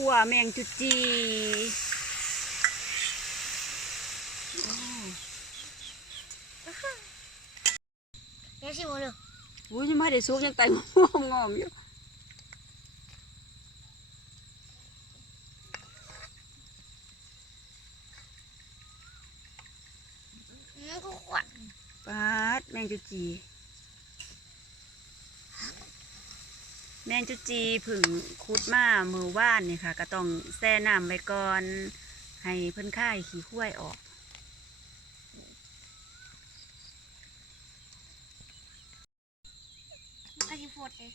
ขั่วแมงจุจีโอ้เดี๋ยวชิมเลยโหยังไม่ได้ซุปยังไตงอมงอมอยู่อืมก็ขวดปาดแมงจุจี แมงจุจีผึ่งคุดมามือว่านนี่ค่ะ ก็ต้องแช่น้ำไปก่อนให้เพิ่นค่ายขี้ข้วยออกก็ที่ฟดเลย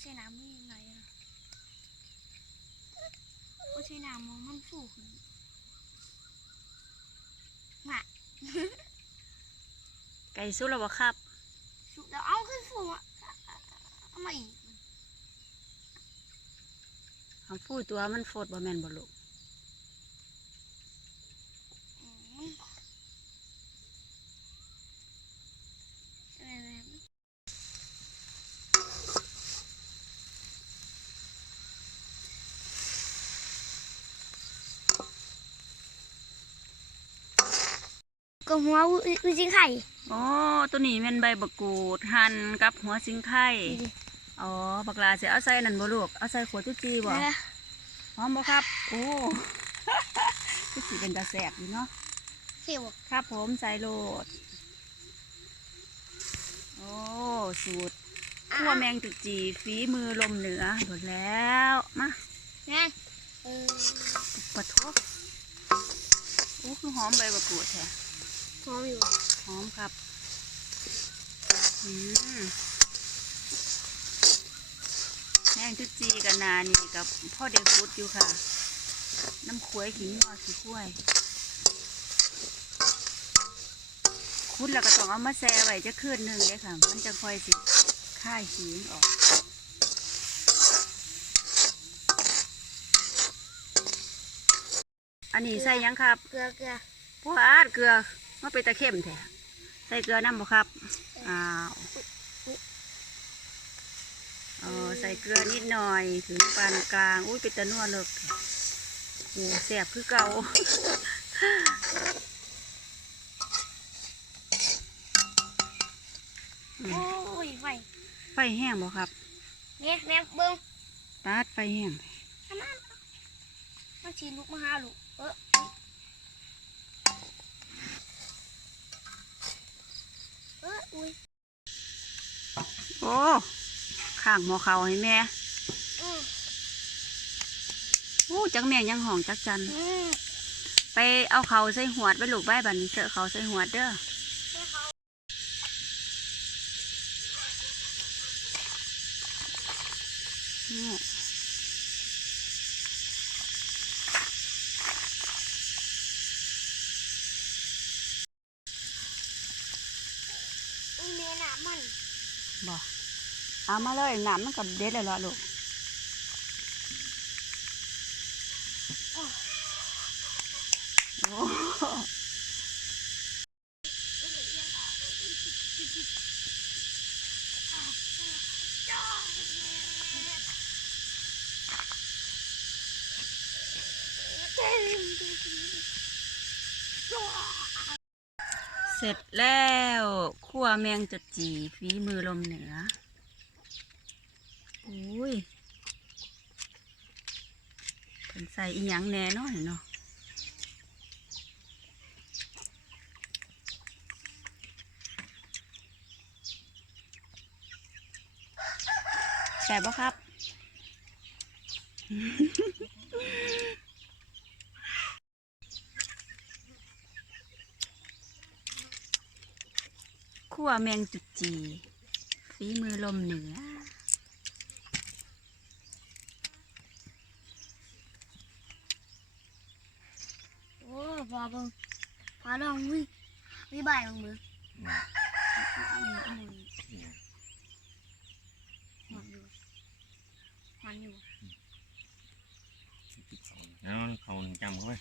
ใช้น้ำมีอะไรนะโอ้ใช้น้ำมันฟูขึ้นมาไก่สุกแล้วบ่ครับ สุกแล้วเอาขึ้นฟูอะเอามาอีกเอาฟูตัวมันฟดบ่แมนบ่ลูกก็หัววิจิไข่ อ๋อตัวนี้แม่นใบบักกูดหั่นกับหัวสิงไข่ดีอ๋อบักลาสิเอาใส่นั่นบ่ลูกเอาใส่ขวดจุจีบ่นะหอมบ่ครับโอ้คือสิเป็นตาแสบอยู่เนาะเขียวครับผมใส่โลด โอ้สูตรคั่วแมงจุจีฝีมือลมเหนือหมดแล้วมานะเออปะทุโอ้คือหอมใบบักกูดแท้หอมอยู่หอมครับอืม แมงจุจีกับนานี่กับพ่อเด็กฟุดอยู่ค่ะ น้ำขวยขิงงอขี้ข้วยคุดแล้วก็ต้องเอามาแช่ไว้จะคืนหนึ่งเลยค่ะ มันจะค่อยสิค่ายขิงออกอันนี้ใส่หยังครับ เกลือเกลือพวาดเกลือมาเป็นตะเข้มแท้ใส่เกลือน้ำบ่ครับ อ้าวเออใส่เกลือนิดหน่อยถึงปานกลาง อุ้ยเป็นตะนัวเลิกโอ้แสบคือเก่าอืมโอ้ยไฟไฟแห้งบ่ครับเนี่ยแม่เบิ้งตัดไฟแห้งทำไมมันชีลุกมาหาลูกเออเอออุ้ย โอ้ข้างหมอเขาให้แม่อืมโอ้จักแม่ยังห้องจักจันอืมไปเอาเขาใส่หวดไปลูกใบบัดนเสอะเขาใส่หวดเด้อแม่เขานี่ อุ้ยแม่ หนามันบ่เอามาเลยน้ำมันกับเด็ดเลยเหรอลูกโอ้ เสร็จแล้วคั่วแมงจุดจีฝีมือลมเหนืออุ้ยเป็นใส่อีหยังแน่นาะนี่เนาะแซ่บปะครับ คั่วแมงจุดจีฝีมือลมเหนือ โอ้พอเบิ้งพอลองวิวิบายลงมือเอามือเอามือหอนอยู่หอนอยู่เอาเขาจำเขาไว้